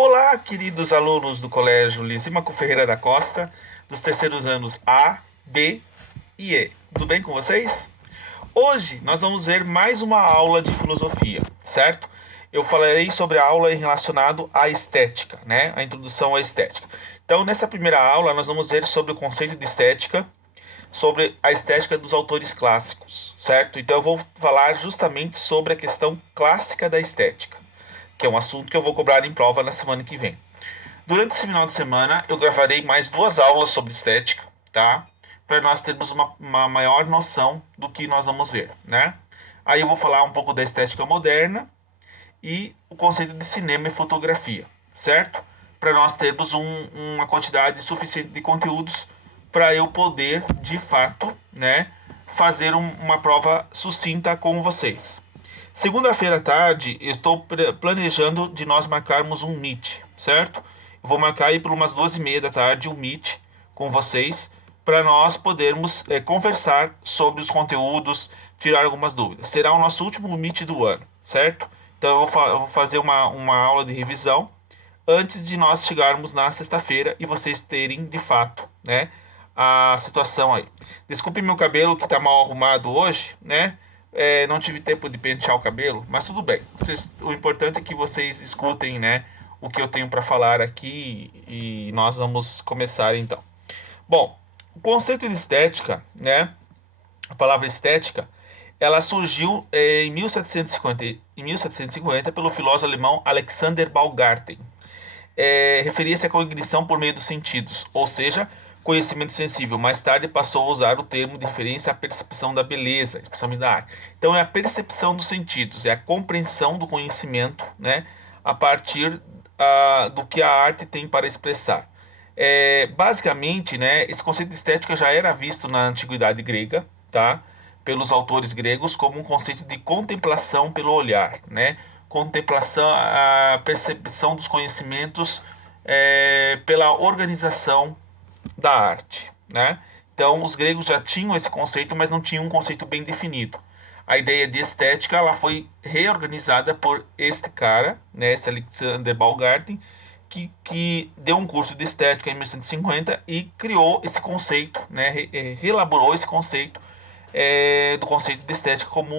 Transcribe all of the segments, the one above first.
Olá, queridos alunos do Colégio Lisímaco Ferreira da Costa, dos terceiros anos A, B e E. Tudo bem com vocês? Hoje nós vamos ver mais uma aula de filosofia, certo? Eu falarei sobre a aula relacionada à estética, né? A introdução à estética. Então, nessa primeira aula, nós vamos ver sobre o conceito de estética, sobre a estética dos autores clássicos, certo? Então, eu vou falar justamente sobre a questão clássica da estética, que é um assunto que eu vou cobrar em prova na semana que vem. Durante esse final de semana, eu gravarei mais duas aulas sobre estética, tá? Para nós termos uma maior noção do que nós vamos ver, né? Aí eu vou falar um pouco da estética moderna e o conceito de cinema e fotografia, certo? Para nós termos uma quantidade suficiente de conteúdos para eu poder, de fato, né, fazer uma prova sucinta com vocês. Segunda-feira à tarde, eu estou planejando de nós marcarmos um Meet, certo? Eu vou marcar aí por umas 2h30 da tarde um Meet com vocês para nós podermos conversar sobre os conteúdos, tirar algumas dúvidas. Será o nosso último Meet do ano, certo? Então eu vou fazer uma aula de revisão antes de nós chegarmos na sexta-feira e vocês terem de fato, né, a situação aí. Desculpe meu cabelo que está mal arrumado hoje, né? Não tive tempo de pentear o cabelo, mas tudo bem. O importante é que vocês escutem, né, o que eu tenho para falar aqui e nós vamos começar então. Bom, o conceito de estética, né, a palavra estética, ela surgiu em 1750 pelo filósofo alemão Alexander Baumgarten. Referia-se à cognição por meio dos sentidos, ou seja, conhecimento sensível. Mais tarde passou a usar o termo de referência à percepção da beleza, especialmente da arte. Então é a percepção dos sentidos, é a compreensão do conhecimento, né, a partir do que a arte tem para expressar. Basicamente, né, esse conceito de estética já era visto na antiguidade grega, tá, pelos autores gregos como um conceito de contemplação pelo olhar, né, contemplação, a percepção dos conhecimentos pela organização da arte, né? Então os gregos já tinham esse conceito, mas não tinham um conceito bem definido. A ideia de estética ela foi reorganizada por este cara, né, esse Alexander Baumgarten, que deu um curso de estética em 1950 e criou esse conceito, né, reelaborou esse conceito do conceito de estética como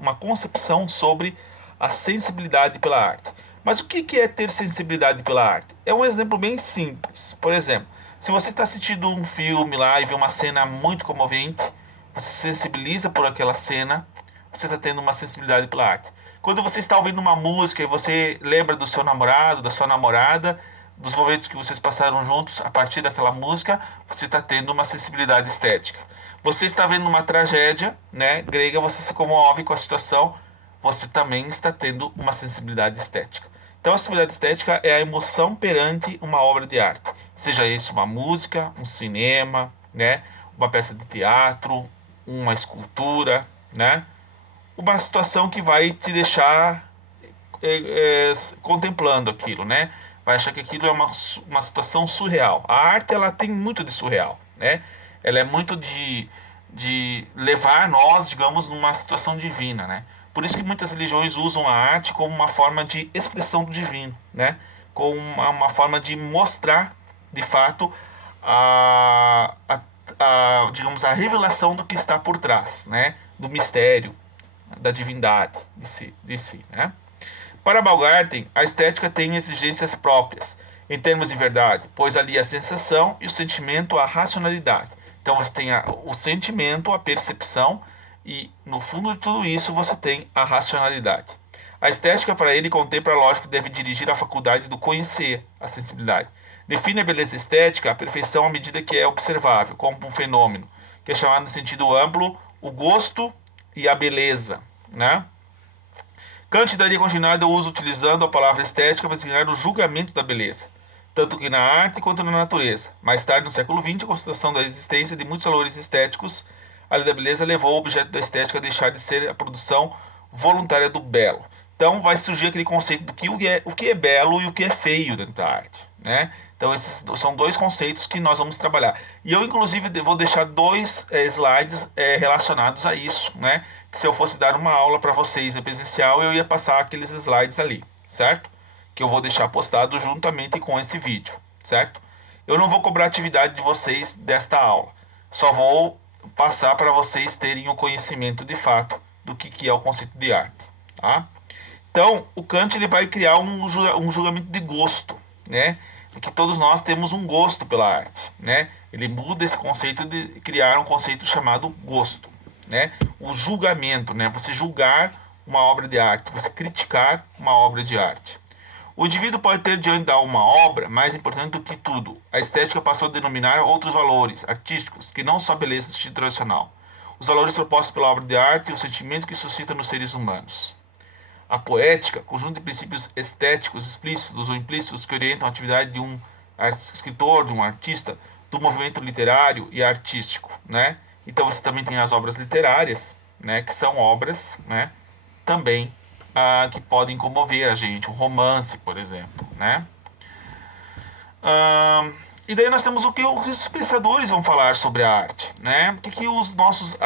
uma concepção sobre a sensibilidade pela arte. Mas o que é ter sensibilidade pela arte? É um exemplo bem simples. Por exemplo, se você está assistindo um filme lá e vê uma cena muito comovente, você se sensibiliza por aquela cena, você está tendo uma sensibilidade pela arte. Quando você está ouvindo uma música e você lembra do seu namorado, da sua namorada, dos momentos que vocês passaram juntos a partir daquela música, você está tendo uma sensibilidade estética. Você está vendo uma tragédia, né, grega, você se comove com a situação, você também está tendo uma sensibilidade estética. Então a sensibilidade estética é a emoção perante uma obra de arte. Seja isso uma música, um cinema, né, uma peça de teatro, uma escultura, né, uma situação que vai te deixar contemplando aquilo, né, vai achar que aquilo é uma situação surreal. A arte ela tem muito de surreal, né, ela é muito de levar nós, digamos, numa situação divina, né. Por isso que muitas religiões usam a arte como uma forma de expressão do divino, né, como uma forma de mostrar de fato digamos, a revelação do que está por trás, né, do mistério, da divindade de si, né? Para Baumgarten, a estética tem exigências próprias em termos de verdade, pois ali a sensação e o sentimento, a racionalidade. Então você tem o sentimento, a percepção e no fundo de tudo isso você tem a racionalidade. A estética para ele contempla a lógica que deve dirigir a faculdade do conhecer, a sensibilidade. Define a beleza estética, a perfeição à medida que é observável, como um fenômeno, que é chamado em sentido amplo o gosto e a beleza, né? Kant daria continuidade ao uso utilizando a palavra estética para designar o julgamento da beleza, tanto que na arte quanto na natureza. Mais tarde, no século XX, a constatação da existência de muitos valores estéticos, a lei da beleza levou o objeto da estética a deixar de ser a produção voluntária do belo. Então vai surgir aquele conceito do que o que é belo e o que é feio dentro da arte, né? Então esses são dois conceitos que nós vamos trabalhar. E eu inclusive vou deixar dois slides relacionados a isso, né? Que se eu fosse dar uma aula para vocês em presencial, eu ia passar aqueles slides ali, certo? que eu vou deixar postado juntamente com esse vídeo, certo? Eu não vou cobrar atividade de vocês desta aula, só vou passar para vocês terem o conhecimento de fato do que é o conceito de arte, tá? Então, o Kant ele vai criar um julgamento de gosto, né? E que todos nós temos um gosto pela arte, né? Ele muda esse conceito de criar um conceito chamado gosto, né? O julgamento, né? Você julgar uma obra de arte, você criticar uma obra de arte. O indivíduo pode ter diante da uma obra, mais importante do que tudo, a estética passou a denominar outros valores artísticos, que não só a beleza do sentido tradicional. Os valores propostos pela obra de arte e o sentimento que suscita nos seres humanos. A poética, conjunto de princípios estéticos explícitos ou implícitos que orientam a atividade de um escritor, de um artista, do movimento literário e artístico, né? Então você também tem as obras literárias, né? Que são obras, né? Também que podem comover a gente, um romance, por exemplo, né? E daí nós temos o que os pensadores vão falar sobre a arte, né? O que os nossos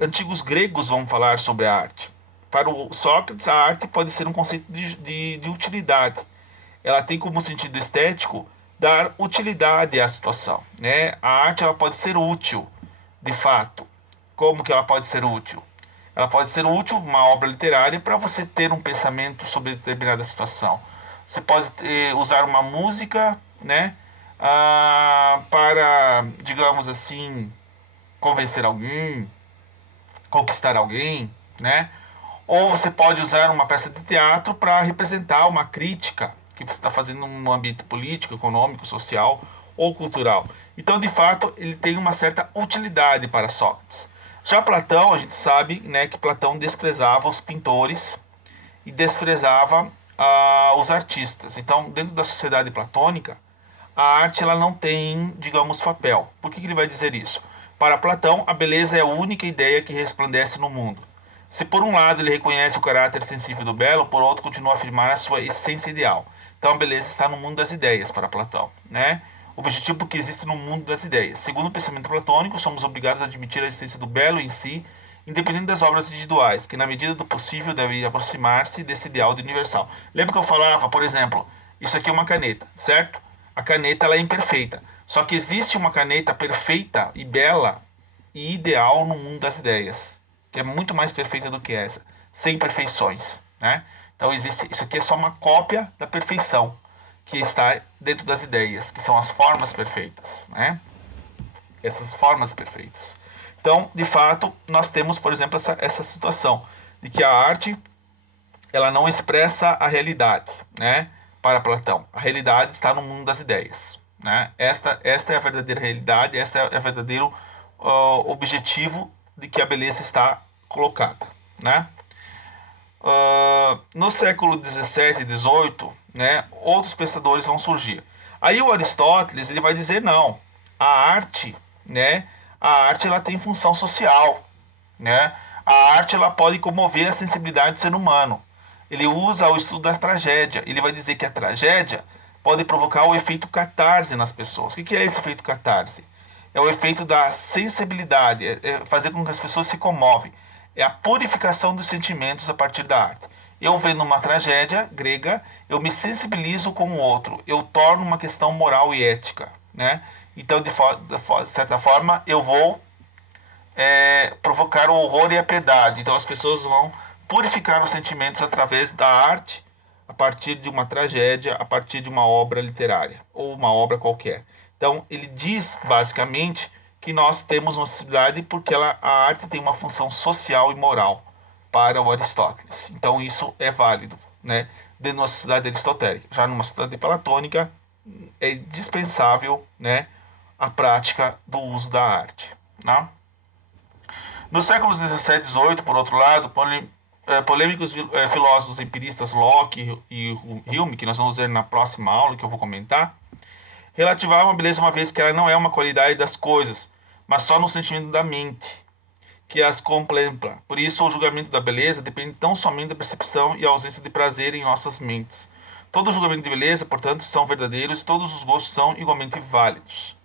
antigos gregos vão falar sobre a arte? Para o Sócrates, a arte pode ser um conceito de utilidade. Ela tem como sentido estético dar utilidade à situação, né? A arte ela pode ser útil, de fato. Como que ela pode ser útil? Ela pode ser útil, uma obra literária, para você ter um pensamento sobre determinada situação. Você pode usar uma música, né, para, digamos assim, convencer alguém, conquistar alguém, né? Ou você pode usar uma peça de teatro para representar uma crítica que você está fazendo num ambiente político, econômico, social ou cultural. Então, de fato, ele tem uma certa utilidade para Sócrates. Já Platão, a gente sabe, né, que Platão desprezava os pintores e desprezava os artistas. Então, dentro da sociedade platônica, a arte ela não tem, digamos, papel. Por que ele vai dizer isso? Para Platão, a beleza é a única ideia que resplandece no mundo. Se por um lado ele reconhece o caráter sensível do belo, por outro continua a afirmar a sua essência ideal. Então a beleza está no mundo das ideias para Platão, né? O objetivo que existe no mundo das ideias. Segundo o pensamento platônico, somos obrigados a admitir a existência do belo em si, independente das obras individuais, que na medida do possível devem aproximar-se desse ideal de universal. Lembra que eu falava, por exemplo, isso aqui é uma caneta, certo? A caneta ela é imperfeita. Só que existe uma caneta perfeita e bela e ideal no mundo das ideias, que é muito mais perfeita do que essa, sem perfeições, né? Então existe, isso aqui é só uma cópia da perfeição que está dentro das ideias, que são as formas perfeitas, né? Essas formas perfeitas. Então, de fato, nós temos, por exemplo, essa situação de que a arte ela não expressa a realidade, né? Para Platão, a realidade está no mundo das ideias, né? Esta é a verdadeira realidade, esta é o verdadeiro objetivo de que a beleza está colocada, né? No século 17 e 18, né, outros pensadores vão surgir. Aí o Aristóteles ele vai dizer não, a arte, né, a arte ela tem função social, né? A arte ela pode comover a sensibilidade do ser humano. Ele usa o estudo da tragédia. Ele vai dizer que a tragédia pode provocar o efeito catarse nas pessoas. O que é esse efeito catarse? É o efeito da sensibilidade, é fazer com que as pessoas se comovem. É a purificação dos sentimentos a partir da arte. Eu vendo uma tragédia grega, eu me sensibilizo com o outro, eu torno uma questão moral e ética, né? Então, de certa forma, eu vou provocar o horror e a piedade. Então, as pessoas vão purificar os sentimentos através da arte, a partir de uma tragédia, a partir de uma obra literária ou uma obra qualquer. Então, ele diz basicamente que nós temos uma sociedade porque a arte tem uma função social e moral para o Aristóteles. Então, isso é válido, né? Dentro de uma sociedade aristotélica. Já numa sociedade platônica, é dispensável, né, a prática do uso da arte, né? Nos séculos 17 e 18, por outro lado, polêmicos filósofos empiristas Locke e Hume, que nós vamos ver na próxima aula, que eu vou comentar, relativavam a beleza uma vez que ela não é uma qualidade das coisas, mas só no sentimento da mente, que as contempla. Por isso, o julgamento da beleza depende tão somente da percepção e ausência de prazer em nossas mentes. Todo julgamento de beleza, portanto, são verdadeiros e todos os gostos são igualmente válidos.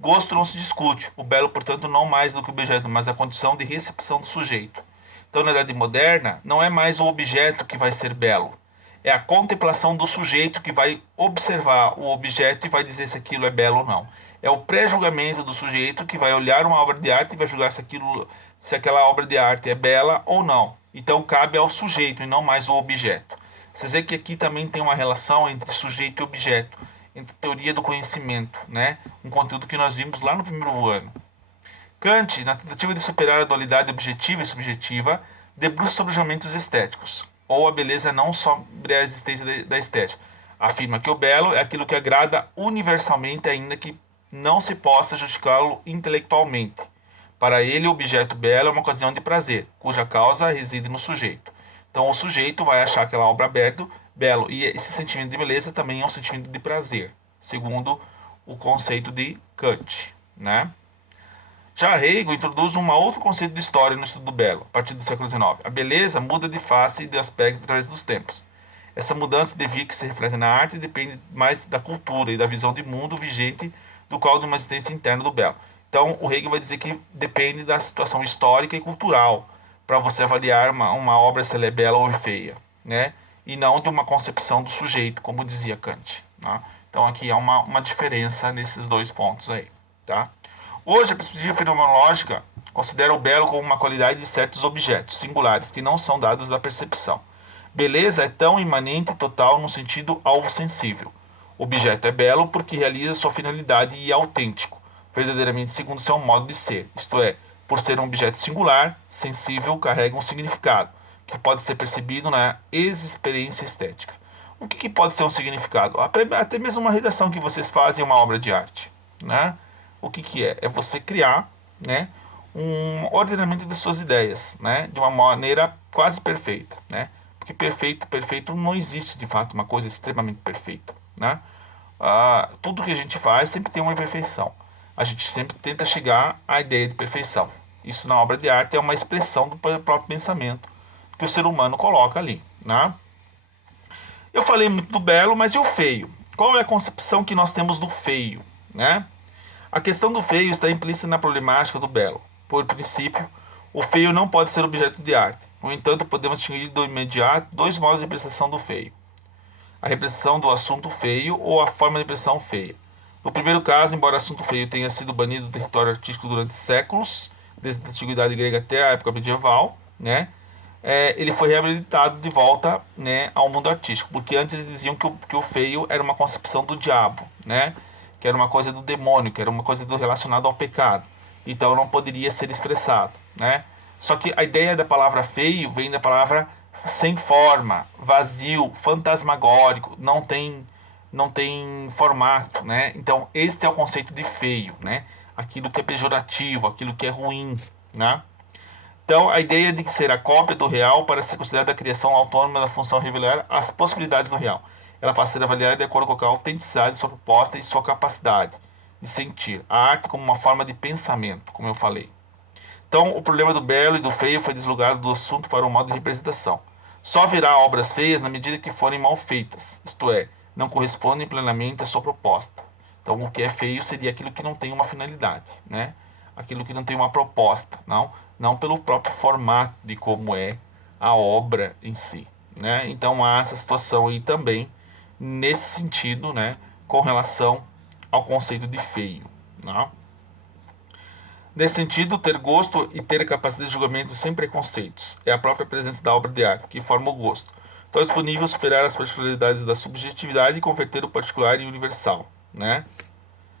Gosto não se discute, o belo, portanto, não mais do que o objeto, mas a condição de recepção do sujeito. Então, na Idade Moderna, não é mais o objeto que vai ser belo, É a contemplação do sujeito que vai observar o objeto e vai dizer se aquilo é belo ou não. É o pré-julgamento do sujeito que vai olhar uma obra de arte e vai julgar se aquela obra de arte é bela ou não. Então cabe ao sujeito e não mais ao objeto. Você vê que aqui também tem uma relação entre sujeito e objeto, entre teoria do conhecimento, né? Um conteúdo que nós vimos lá no primeiro ano. Kant, na tentativa de superar a dualidade objetiva e subjetiva, debruça sobre os julgamentos estéticos, ou a beleza não sobre a existência da estética. Afirma que o belo é aquilo que agrada universalmente, ainda que não se possa justificá-lo intelectualmente. Para ele, o objeto belo é uma ocasião de prazer, cuja causa reside no sujeito. Então, o sujeito vai achar aquela obra belo, e esse sentimento de beleza também é um sentimento de prazer, segundo o conceito de Kant, né? Já Hegel introduz um outro conceito de história no estudo do belo, a partir do século XIX. A beleza muda de face e de aspecto através dos tempos. Essa mudança de via que se reflete na arte depende mais da cultura e da visão de mundo vigente do qual de uma existência interna do belo. Então, o Hegel vai dizer que depende da situação histórica e cultural para você avaliar uma obra se ela é bela ou feia, né? E não de uma concepção do sujeito, como dizia Kant. Tá? Então, aqui há uma diferença nesses dois pontos aí, tá? Hoje, a perspectiva fenomenológica considera o belo como uma qualidade de certos objetos singulares que não são dados da percepção. Beleza é tão imanente e total no sentido alvo sensível. O objeto é belo porque realiza sua finalidade e é autêntico, verdadeiramente segundo seu modo de ser, isto é, por ser um objeto singular, sensível, carrega um significado, que pode ser percebido na experiência estética. O que pode ser um significado? Até mesmo uma redação que vocês fazem em uma obra de arte, né? O que é? É você criar, né, um ordenamento das suas ideias, né, de uma maneira quase perfeita, né? Porque perfeito não existe de fato uma coisa extremamente perfeita, né? Tudo que a gente faz sempre tem uma imperfeição. A gente sempre tenta chegar à ideia de perfeição. Isso na obra de arte é uma expressão do próprio pensamento que o ser humano coloca ali, né? Eu falei muito do belo, mas e o feio? Qual é a concepção que nós temos do feio, né? A questão do feio está implícita na problemática do belo. Por princípio, o feio não pode ser objeto de arte. No entanto, podemos distinguir do imediato dois modos de representação do feio: a representação do assunto feio ou a forma de representação feia. No primeiro caso, embora o assunto feio tenha sido banido do território artístico durante séculos, desde a antiguidade grega até a época medieval, né, ele foi reabilitado de volta, né, ao mundo artístico, porque antes eles diziam que o feio era uma concepção do diabo, né, que era uma coisa do demônio, que era uma coisa relacionada ao pecado, então não poderia ser expressado, né. Só que a ideia da palavra feio vem da palavra sem forma, vazio, fantasmagórico, não tem formato, né? Então, este é o conceito de feio, né? Aquilo que é pejorativo, aquilo que é ruim, né? Então, a ideia de ser a cópia do real para ser considerada a criação autônoma da função revelar as possibilidades do real. Ela passa a ser avaliada de acordo com a autenticidade de sua proposta e sua capacidade de sentir. A arte como uma forma de pensamento, como eu falei. Então, o problema do belo e do feio foi deslogado do assunto para o modo de representação. Só virá obras feias na medida que forem mal feitas, isto é, não correspondem plenamente à sua proposta. Então, o que é feio seria aquilo que não tem uma finalidade, né? Aquilo que não tem uma proposta, não pelo próprio formato de como é a obra em si, né? Então, há essa situação aí também, nesse sentido, né, com relação ao conceito de feio, né? Nesse sentido, ter gosto e ter capacidade de julgamento sem preconceitos é a própria presença da obra de arte que forma o gosto. Então é disponível superar as particularidades da subjetividade e converter o particular em universal, né?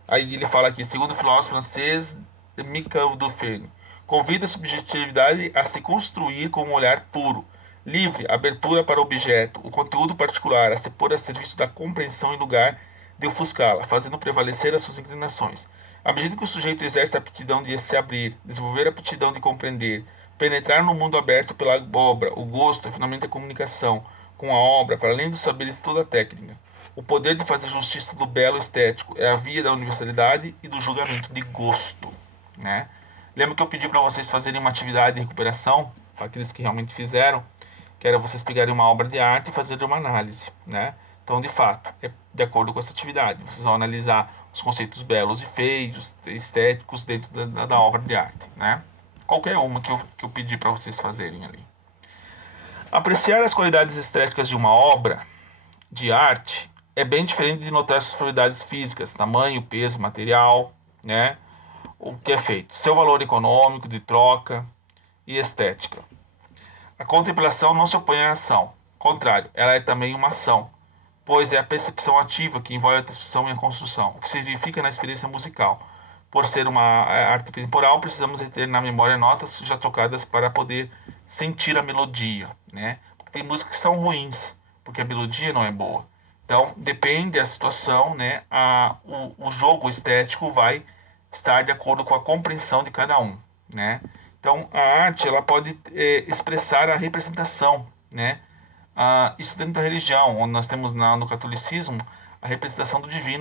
Aí ele fala aqui, segundo o filósofo francês Michel Dufresne, convida a subjetividade a se construir com um olhar puro, livre, abertura para o objeto, o conteúdo particular a se pôr a serviço da compreensão em lugar de ofuscá-la, fazendo prevalecer as suas inclinações. À medida que o sujeito exerce a aptidão de se abrir, desenvolver a aptidão de compreender, penetrar no mundo aberto pela obra, o gosto, finalmente a comunicação com a obra, para além dos saberes de toda a técnica. O poder de fazer justiça do belo estético é a via da universalidade e do julgamento de gosto, né? Lembra que eu pedi para vocês fazerem uma atividade de recuperação, para aqueles que realmente fizeram, que era vocês pegarem uma obra de arte e fazerem uma análise, né? Então, de fato, é de acordo com essa atividade. Vocês vão analisar os conceitos belos e feios, estéticos dentro da obra de arte, né? Qualquer uma que eu pedi para vocês fazerem ali. Apreciar as qualidades estéticas de uma obra de arte é bem diferente de notar suas propriedades físicas, tamanho, peso, material, né? O que é feito, seu valor econômico, de troca e estética. A contemplação não se opõe à ação, ao contrário, ela é também uma ação, pois é a percepção ativa que envolve a transcrição e a construção, o que significa na experiência musical. Por ser uma arte temporal, precisamos reter na memória notas já tocadas para poder sentir a melodia, né? Porque tem músicas que são ruins, porque a melodia não é boa. Então, depende da situação, né? O jogo estético vai estar de acordo com a compreensão de cada um, né? Então, a arte ela pode expressar a representação, né? Isso dentro da religião, onde nós temos no catolicismo a representação do divino